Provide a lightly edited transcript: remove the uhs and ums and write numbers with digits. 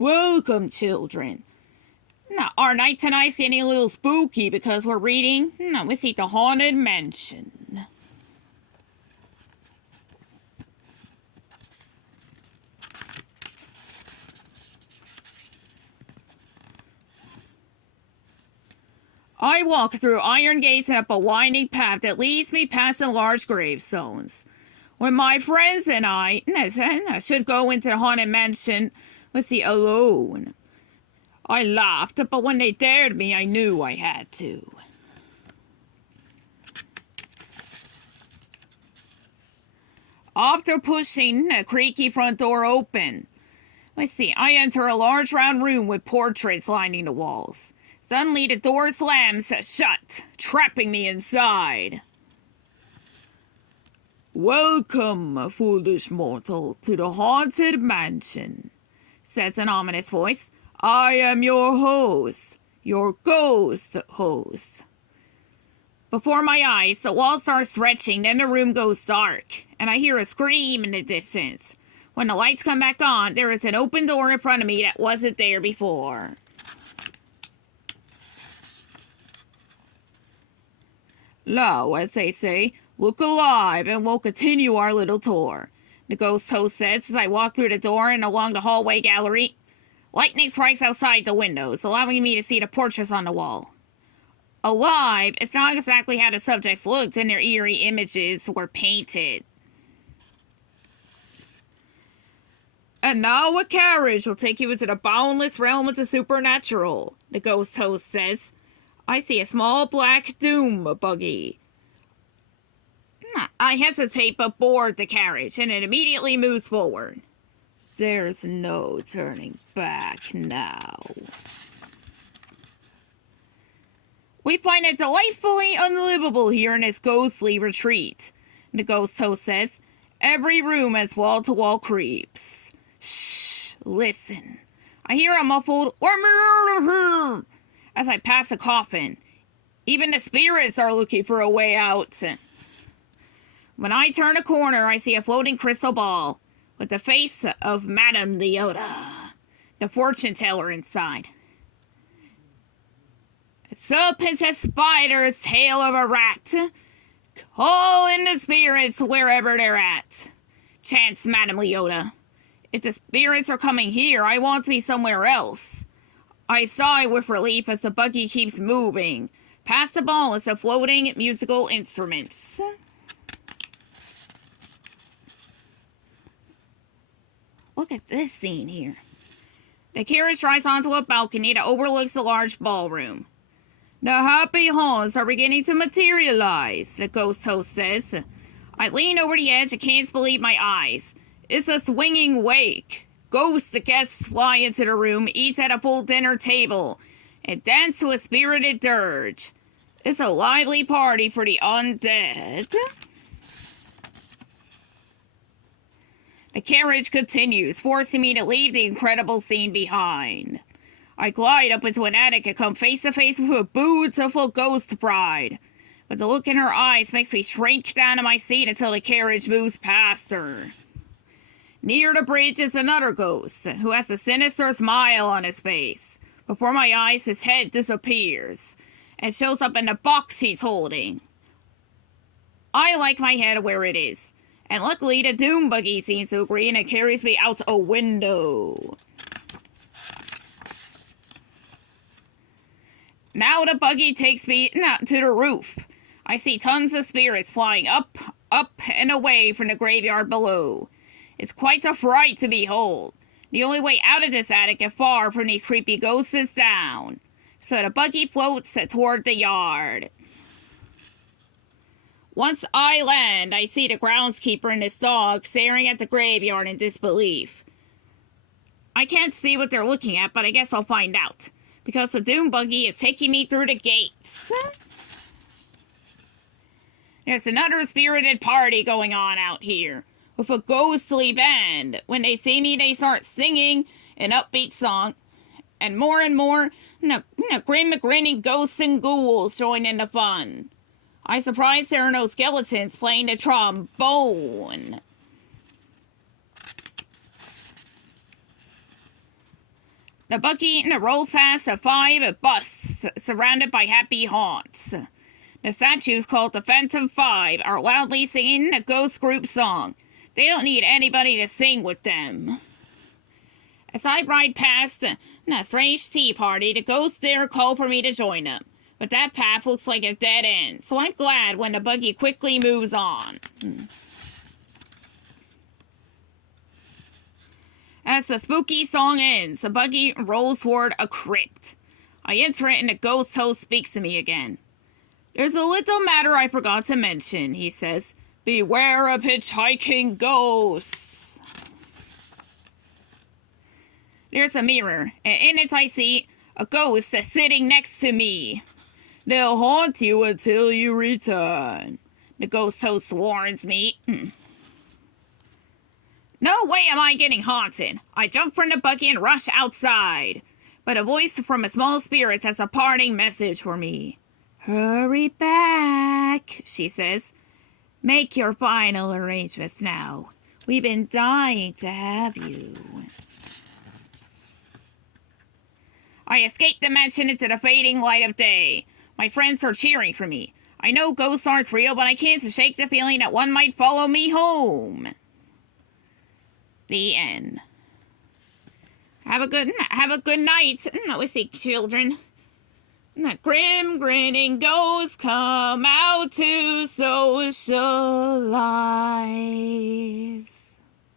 Welcome, children. Now, our night tonight's getting a little spooky because we're reading, we see the Haunted Mansion. I walk through iron gates and up a winding path that leads me past the large gravestones. When my friends and I should go into the Haunted Mansion, alone. I laughed, but when they dared me, I knew I had to. After pushing the creaky front door open, I enter a large round room with portraits lining the walls. Suddenly, the door slams shut, trapping me inside. Welcome, foolish mortal, to the Haunted Mansion, says an ominous voice. I am your host, your ghost host. Before my eyes, the walls start stretching, then the room goes dark, and I hear a scream in the distance. When the lights come back on, there is an open door in front of me that wasn't there before. Now, as they say, look alive and we'll continue our little tour, the ghost host says as I walk through the door and along the hallway gallery. Lightning strikes outside the windows, allowing me to see the portraits on the wall. Alive, it's not exactly how the subjects looked and their eerie images were painted. And now a carriage will take you into the boundless realm of the supernatural, the ghost host says. I see a small black doom buggy. I hesitate but board the carriage, and it immediately moves forward. There's no turning back now. We find it delightfully unlivable here in this ghostly retreat, the ghost host says. Every room has wall-to-wall creeps. Shh, listen. I hear a muffled as I pass a coffin. Even the spirits are looking for a way out. When I turn a corner, I see a floating crystal ball with the face of Madame Leota, the fortune teller inside. Serpents and spiders, tail of a rat. Call in the spirits wherever they're at, chants Madame Leota. If the spirits are coming here, I want to be somewhere else. I sigh with relief as the buggy keeps moving, past the ball as the floating musical instruments. Look at this scene here. The carriage drives onto a balcony that overlooks the large ballroom. The happy haunts are beginning to materialize, the ghost host says. I lean over the edge and can't believe my eyes. It's a swinging wake. Ghost guests fly into the room, eat at a full dinner table, and dance to a spirited dirge. It's a lively party for the undead. The carriage continues, forcing me to leave the incredible scene behind. I glide up into an attic and come face to face with a beautiful ghost bride. But the look in her eyes makes me shrink down in my seat until the carriage moves past her. Near the bridge is another ghost, who has a sinister smile on his face. Before my eyes, his head disappears, and shows up in the box he's holding. I like my head where it is, and luckily the doom buggy seems to agree and it carries me out a window. Now the buggy takes me to the roof. I see tons of spirits flying up, and away from the graveyard below. It's quite a fright to behold. The only way out of this attic and far from these creepy ghosts is down. So the buggy floats toward the yard. Once I land, I see the groundskeeper and his dog staring at the graveyard in disbelief. I can't see what they're looking at, but I guess I'll find out, because the doom buggy is taking me through the gates. There's another spirited party going on out here, with a ghostly band. When they see me, they start singing an upbeat song, and more grim grinning ghosts and ghouls join in the fun. I'm surprised there are no skeletons playing the trombone. The buggy rolls past a 5 bus surrounded by happy haunts. The statues called the Phantom 5 are loudly singing a ghost group song. They don't need anybody to sing with them. As I ride past a strange tea party, the ghosts there call for me to join them. But that path looks like a dead end, so I'm glad when the buggy quickly moves on. As the spooky song ends, the buggy rolls toward a crypt. I enter it and the ghost host speaks to me again. There's a little matter I forgot to mention, he says. Beware of hitchhiking ghosts. There's a mirror, and in it I see a ghost that's sitting next to me. They'll haunt you until you return, the ghost host warns me. No way am I getting haunted. I jump from the buggy and rush outside. But a voice from a small spirit has a parting message for me. Hurry back, she says. Make your final arrangements now. We've been dying to have you. I escape the mansion into the fading light of day. My friends are cheering for me. I know ghosts aren't real, but I can't shake the feeling that one might follow me home. The end. Have a good night. We see children. Grinning ghosts come out to socialize.